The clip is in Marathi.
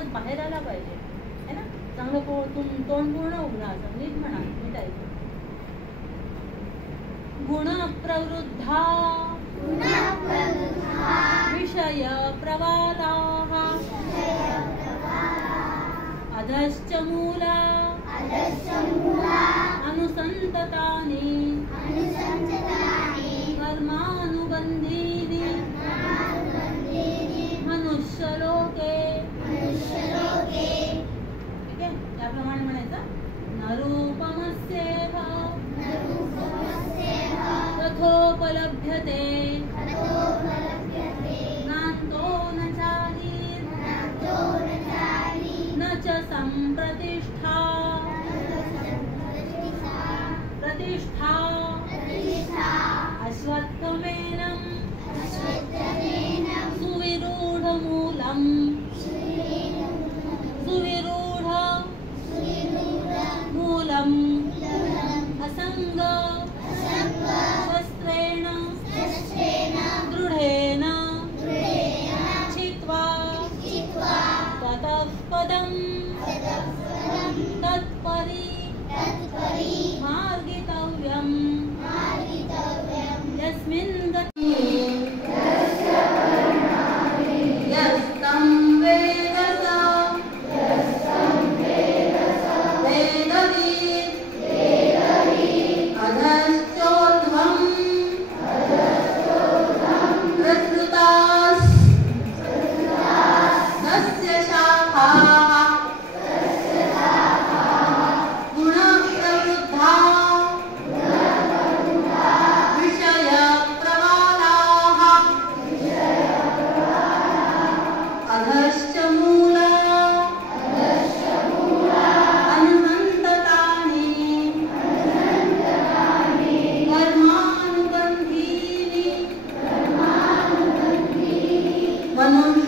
आवाज बाहेर आला पाहिजे है ना. चांगलं तोंड पूर्ण उघडा असं नीट म्हणा, नीट ऐकू. गुण प्रवृद्धा विषय प्रवालाः अधश्च मूला अनुसन्ततानि कर्मानुबन्धीनि मनुष्यलोके. ठीक आहे, त्याप्रमाणे म्हणायचं. नरूपमस्येह तथोपलभ्यते नान्तो न चारीर् न च सम्प्रतिष्ठा. प्रतिष्ठा अश्वत्थमेनं सुविरूढमूलम् सुविरूढमूलम् असंग शस्त्रेण दृढेन छित्त्वा ततः पदं तत्परि मार्गितव्यम् यस्मिन् गते यस्तं वेद स वेदवित् अधश्चोर्ध्वं प्रसृतास् तस्य शाखाः गुणप्रवृद्धा विषयप्रवालाः अधश्च मूला अनुसन्ततानि कर्मानुबन्धीनि मनुष्यलोके